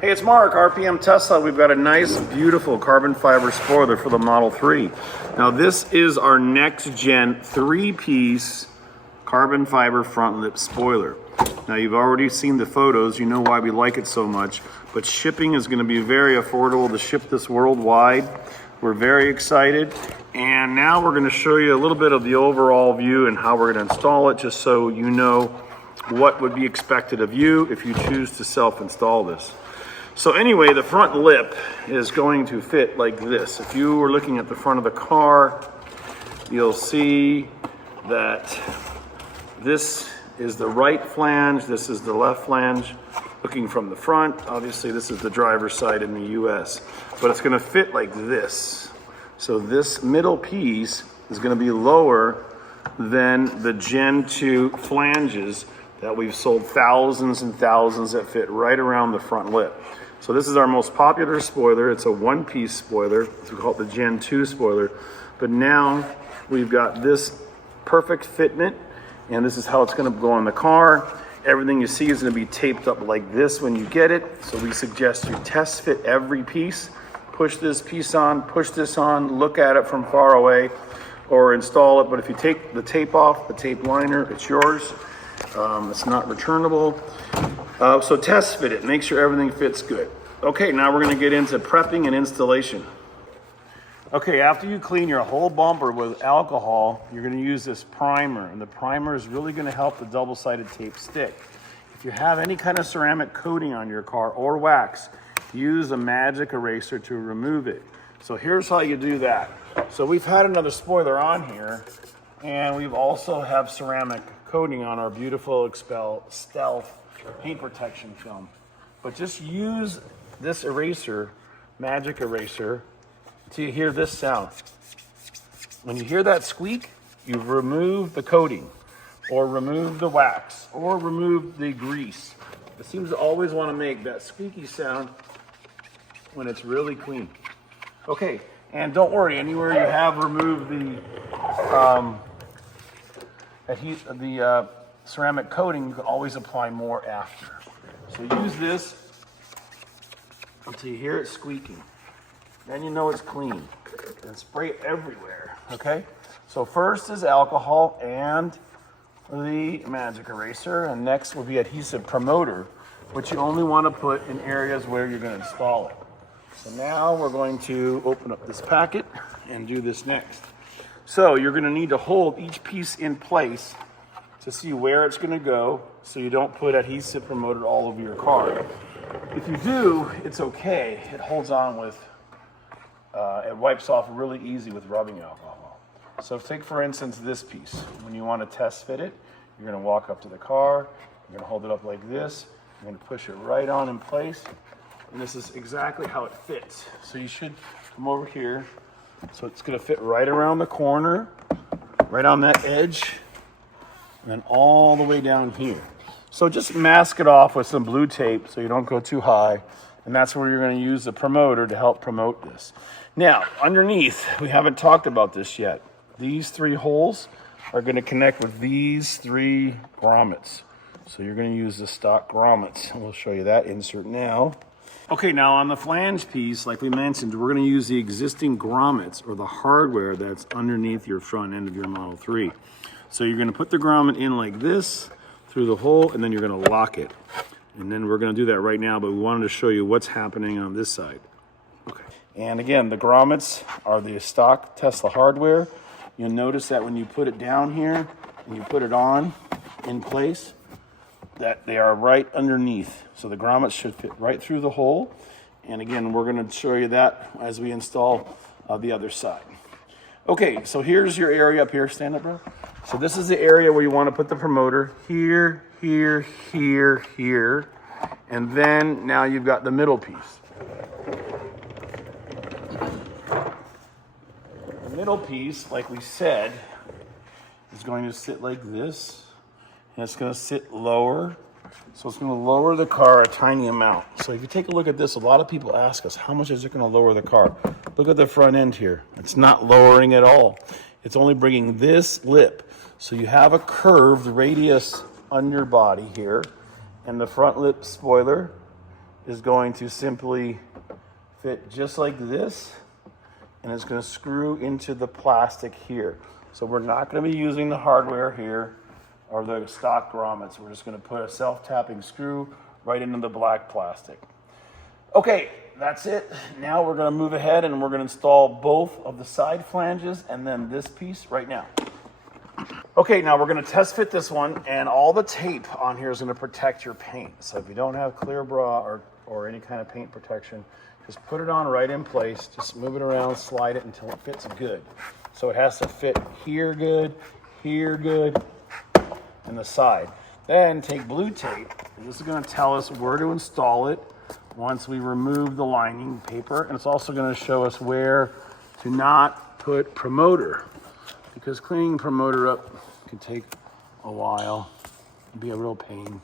Hey, it's Mark, RPM Tesla. We've got a nice, beautiful carbon fiber spoiler for the Model 3. Now, this is our next gen 3-piece carbon fiber front lip spoiler. Now, you've already seen the photos. You know why we like it so much. But shipping is going to be very affordable to ship this worldwide. We're very excited. And now we're going to show you a little bit of the overall view and how we're going to install it, just so you know what would be expected of you if you choose to self-install this. So anyway, the front lip is going to fit like this. If you were looking at the front of the car, you'll see that this is the right flange, this is the left flange. Looking from the front, obviously this is the driver's side in the US, but it's gonna fit like this. So this middle piece is gonna be lower than the Gen 2 flanges that we've sold thousands and thousands that fit right around the front lip. So this is our most popular spoiler. It's a one-piece spoiler. We call it the Gen 2 spoiler. But now we've got this perfect fitment, and this is how it's gonna go on the car. Everything you see is gonna be taped up like this when you get it. So we suggest you test fit every piece. Push this piece on, push this on, look at it from far away, or install it. But if you take the tape off, the tape liner, it's yours. It's not returnable. So test fit it, make sure everything fits good. Okay, now we're gonna get into prepping and installation. Okay, after you clean your whole bumper with alcohol, you're gonna use this primer, and the primer is really gonna help the double-sided tape stick. If you have any kind of ceramic coating on your car or wax, use a magic eraser to remove it. So here's how you do that. So we've had another spoiler on here, and we've also have ceramic coating on our beautiful Expel Stealth paint protection film. But just use this eraser, magic eraser, till you hear this sound. When you hear that squeak, you've removed the coating, or removed the wax, or removed the grease. It seems to always want to make that squeaky sound when it's really clean. Okay, and don't worry, anywhere you have removed the ceramic coating, you can always apply more after. So use this until you hear it squeaking. Then you know it's clean. And spray it everywhere, okay? So first is alcohol and the magic eraser, and next will be adhesive promoter, which you only want to put in areas where you're going to install it. So now we're going to open up this packet and do this next. So you're going to need to hold each piece in place to see where it's going to go, so you don't put adhesive promoter all over your car. If you do, it's okay. It holds on with, it wipes off really easy with rubbing alcohol. So take, for instance, this piece. When you want to test fit it, you're going to walk up to the car, you're going to hold it up like this, you're going to push it right on in place, and this is exactly how it fits. So you should come over here. So it's going to fit right around the corner, right on that edge, and then all the way down here. So just mask it off with some blue tape so you don't go too high, and that's where you're going to use the promoter to help promote this. Now, underneath, we haven't talked about this yet. These 3 holes are going to connect with these 3 grommets. So you're going to use the stock grommets, and we'll show you that insert now. Okay, now on the flange piece, like we mentioned, we're going to use the existing grommets, or the hardware that's underneath your front end of your Model 3. So you're going to put the grommet in like this, through the hole, and then you're going to lock it. And then we're going to do that right now, but we wanted to show you what's happening on this side. Okay. And again, the grommets are the stock Tesla hardware. You'll notice that when you put it down here and you put it on in place, that they are right underneath. So the grommets should fit right through the hole. And again, we're going to show you that as we install the other side. Okay, so here's your area up here. Stand up, bro. So this is the area where you want to put the promoter. Here, here, here, here. And then now you've got the middle piece. The middle piece, like we said, is going to sit like this. And it's going to sit lower. So it's going to lower the car a tiny amount. So if you take a look at this, a lot of people ask us, how much is it going to lower the car? Look at the front end here. It's not lowering at all. It's only bringing this lip. So you have a curved radius on your body here, and the front lip spoiler is going to simply fit just like this, and it's going to screw into the plastic here. So we're not going to be using the hardware here or the stock grommets. We're just going to put a self-tapping screw right into the black plastic. Okay, that's it. Now we're going to move ahead and we're going to install both of the side flanges and then this piece right now. Okay, now we're going to test fit this one, and all the tape on here is going to protect your paint. So if you don't have clear bra or any kind of paint protection, just put it on right in place. Just move it around, slide it until it fits good. So it has to fit here good, and the side. Then take blue tape, and this is going to tell us where to install it once we remove the lining paper, and it's also going to show us where to not put promoter, because cleaning promoter up can take a while and be a real pain.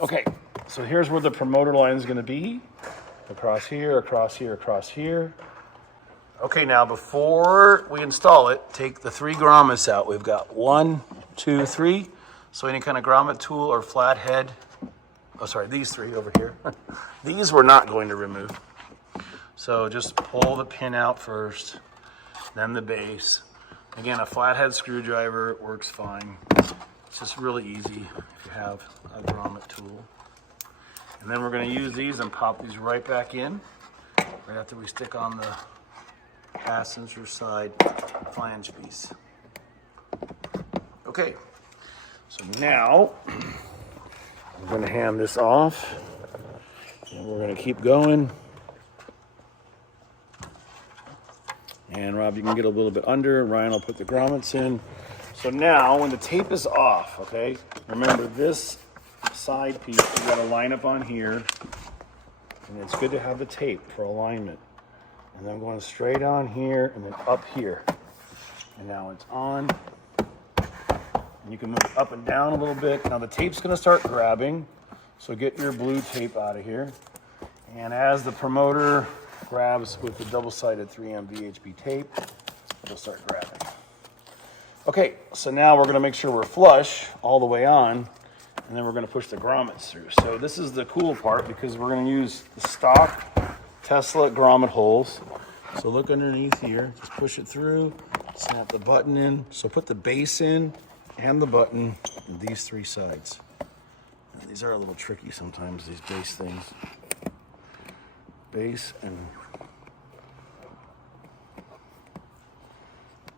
Okay, so here's where the promoter line is going to be. Across here, across here, across here. Okay, now before we install it, take the 3 grommets out. We've got 1, 2, 3. So any kind of grommet tool or flathead. Oh, sorry, these 3 over here. These we're not going to remove. So just pull the pin out first, then the base. Again, a flathead screwdriver works fine. It's just really easy if you have a grommet tool. And then we're going to use these and pop these right back in, right after we stick on the passenger side flange piece. Okay, so now we're going to hand this off, and we're going to keep going. And Rob, you can get a little bit under. Ryan will put the grommets in. So now, when the tape is off, okay, remember this side piece, you got to line up on here, and it's good to have the tape for alignment. And then going straight on here and then up here. And now it's on. And you can move it up and down a little bit. Now the tape's going to start grabbing, so get your blue tape out of here. And as the promoter grabs with the double-sided 3M VHB tape, it'll start grabbing. Okay, so now we're going to make sure we're flush all the way on, and then we're going to push the grommets through. So this is the cool part, because we're going to use the stock Tesla grommet holes. So look underneath here, just push it through, snap the button in. So put the base in and the button in these 3 sides. And these are a little tricky sometimes, these base things. Base and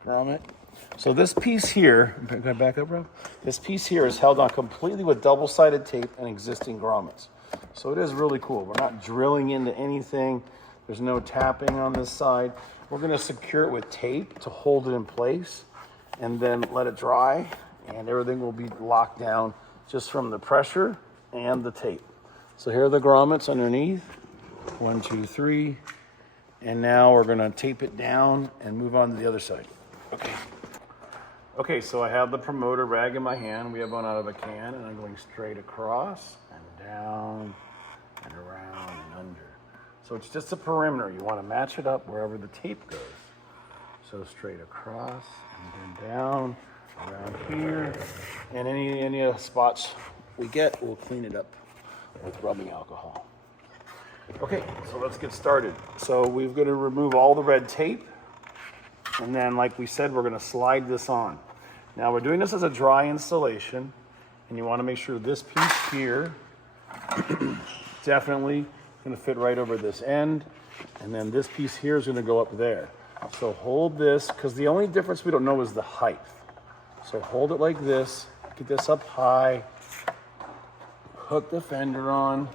grommet. So this piece here, can I back up, Rob? This piece here is held on completely with double-sided tape and existing grommets. So it is really cool. We're not drilling into anything. There's no tapping on this side. We're going to secure it with tape to hold it in place and then let it dry, and everything will be locked down just from the pressure and the tape. So here are the grommets underneath. 1, 2, 3. And now we're going to tape it down and move on to the other side. Okay. Okay, so I have the promoter rag in my hand. We have one out of a can, and I'm going straight across and down and around and under. So it's just a perimeter. You want to match it up wherever the tape goes. So straight across and then down, around here. And any spots we get, we'll clean it up with rubbing alcohol. Okay, so let's get started. So we're going to remove all the red tape. And then, like we said, we're going to slide this on. Now, we're doing this as a dry installation, and you want to make sure this piece here definitely going to fit right over this end, and then this piece here is going to go up there. So hold this, because the only difference we don't know is the height. So hold it like this, get this up high, hook the fender on,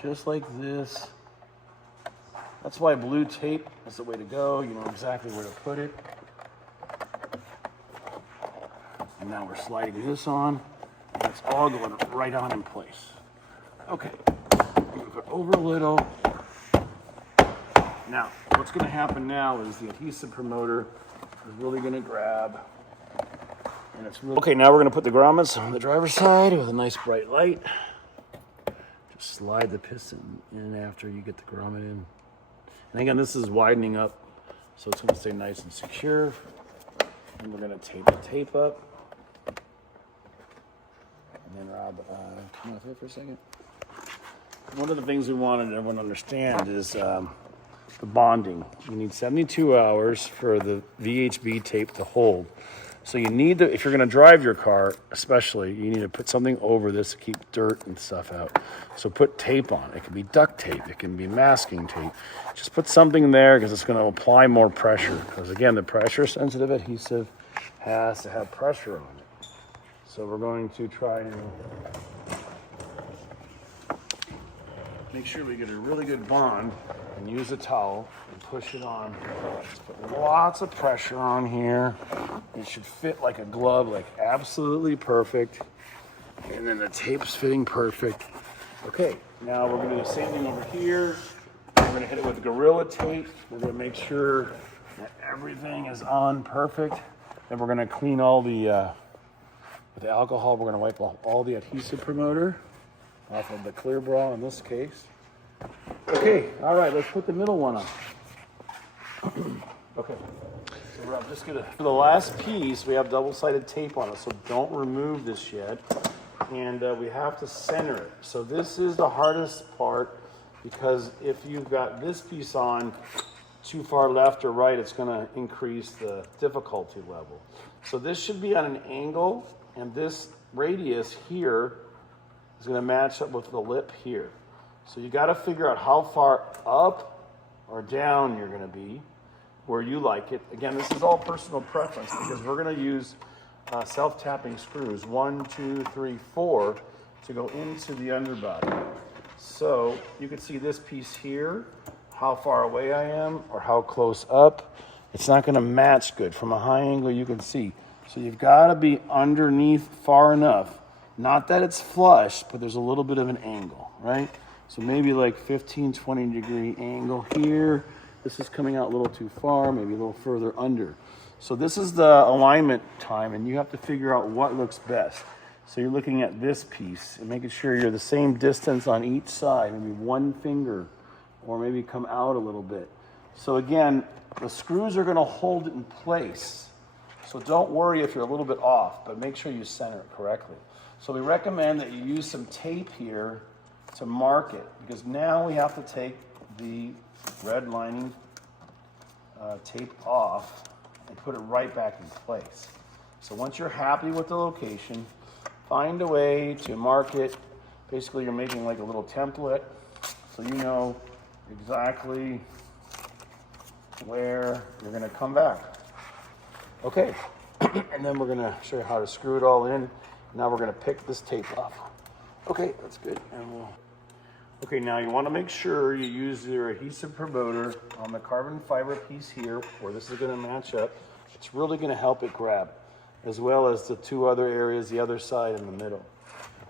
just like this. That's why blue tape is the way to go. You know exactly where to put it. And now we're sliding this on, and it's all going right on in place. Okay, move it over a little. Now, what's going to happen now is the adhesive promoter is really going to grab, and it's really... Okay, now we're going to put the grommets on the driver's side with a nice bright light. Just slide the piston in after you get the grommet in. And again, this is widening up, so it's going to stay nice and secure. And we're going to tape the tape up. And then Rob, come out here for a second. one of the things we wanted everyone to understand is the bonding. You need 72 hours for the VHB tape to hold. So you need to, if you're going to drive your car, especially, you need to put something over this to keep dirt and stuff out. So put tape on. It can be duct tape. It can be masking tape. Just put something there because it's going to apply more pressure. Because again, the pressure-sensitive adhesive has to have pressure on it. So we're going to try to make sure we get a really good bond and use a towel and push it on. Just put lots of pressure on here. It should fit like a glove, like absolutely perfect. And then the tape's fitting perfect. Okay, now we're gonna do the same thing over here. We're gonna hit it with Gorilla tape. We're gonna make sure that everything is on perfect. Then we're gonna clean all the, with the alcohol, we're gonna wipe off all the adhesive promoter off of the clear bra in this case. Okay, all right, let's put the middle one on. Okay, so we're just gonna, for the last piece, we have double-sided tape on it, so don't remove this yet. And we have to center it. So this is the hardest part because if you've got this piece on too far left or right, it's gonna increase the difficulty level. So this should be on an angle, and this radius here is gonna match up with the lip here. So you gotta figure out how far up or down you're gonna be, where you like it. Again, this is all personal preference because we're gonna use self-tapping screws, 1, 2, 3, 4, to go into the underbody. So you can see this piece here, how far away I am or how close up. It's not gonna match good. From a high angle, you can see. So you've gotta be underneath far enough. Not that it's flush, but there's a little bit of an angle, right? So maybe like 15, 20 degree angle here. This is coming out a little too far, maybe a little further under. So this is the alignment time, and you have to figure out what looks best. So you're looking at this piece and making sure you're the same distance on each side, maybe one finger, or maybe come out a little bit. So again, the screws are gonna hold it in place. So don't worry if you're a little bit off, but make sure you center it correctly. So we recommend that you use some tape here to mark it, because now we have to take the red lining tape off and put it right back in place. So once you're happy with the location, find a way to mark it. Basically, you're making like a little template so you know exactly where you're gonna come back. Okay, and then we're gonna show you how to screw it all in. Now we're gonna pick this tape off. Okay, that's good. And okay, now you wanna make sure you use your adhesive promoter on the carbon fiber piece here where this is gonna match up. It's really gonna help it grab, as well as the two other areas, the other side and the middle.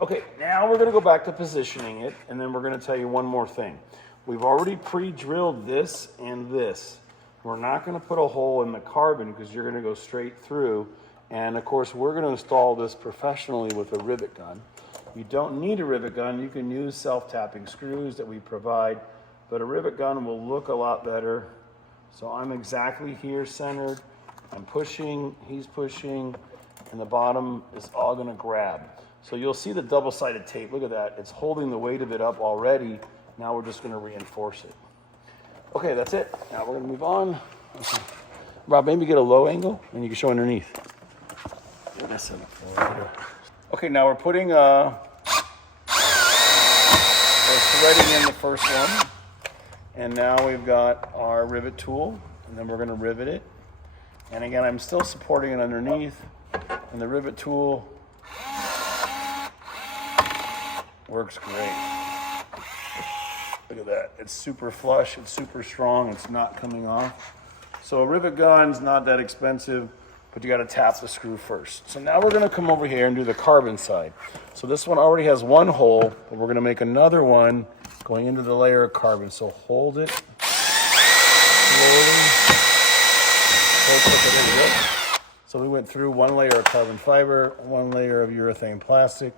Okay, now we're gonna go back to positioning it, and then we're gonna tell you one more thing. We've already pre-drilled this and this. We're not gonna put a hole in the carbon because you're gonna go straight through. And of course, we're gonna install this professionally with a rivet gun. You don't need a rivet gun. You can use self-tapping screws that we provide, but a rivet gun will look a lot better. So I'm exactly here centered. I'm pushing, he's pushing, and the bottom is all gonna grab. So you'll see the double-sided tape. Look at that. It's holding the weight of it up already. Now we're just gonna reinforce it. Okay, that's it. Now we're gonna move on. Okay. Rob, maybe get a low angle and you can show underneath. Okay, now we're putting, we're threading in the first one. And now we've got our rivet tool, and then we're gonna rivet it. And again, I'm still supporting it underneath, and the rivet tool works great. Look at that, it's super flush, it's super strong, it's not coming off. So a rivet gun's not that expensive, but you gotta tap the screw first. So now we're gonna come over here and do the carbon side. So this one already has one hole, but we're gonna make another one going into the layer of carbon. So hold it slowly. So we went through one layer of carbon fiber, one layer of urethane plastic.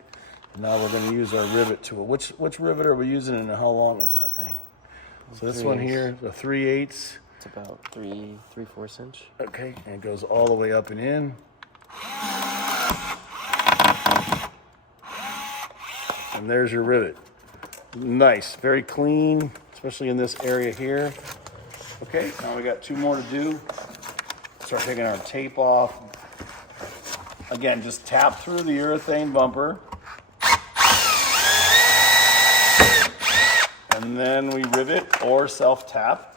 Now we're going to use our rivet tool. Which rivet are we using and how long is that thing? So this one here, the 3/8. It's about 3/4 inch. Okay, and it goes all the way up and in. And there's your rivet. Nice, very clean, especially in this area here. Okay, now we got 2 more to do. Start taking our tape off. Again, just tap through the urethane bumper. And then we rivet or self-tap.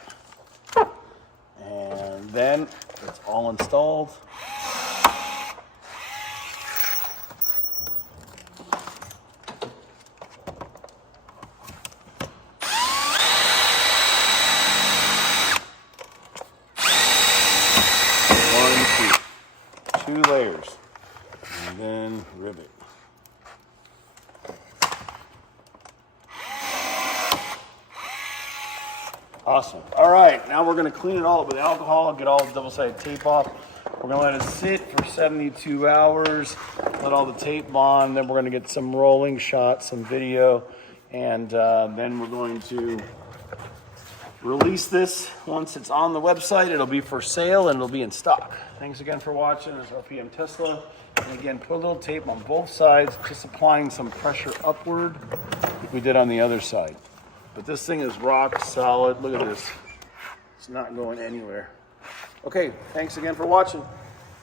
And then it's all installed. Two layers, and then rivet. Awesome. All right, now we're going to clean it all up with alcohol, get all the double-sided tape off. We're going to let it sit for 72 hours, let all the tape bond, then we're going to get some rolling shots, some video, and then we're going to release this. Once it's on the website, it'll be for sale and it'll be in stock. Thanks again for watching. This is RPM Tesla. And again, put a little tape on both sides, just applying some pressure upward like we did on the other side. But this thing is rock solid. Look at this. It's not going anywhere. Okay, thanks again for watching.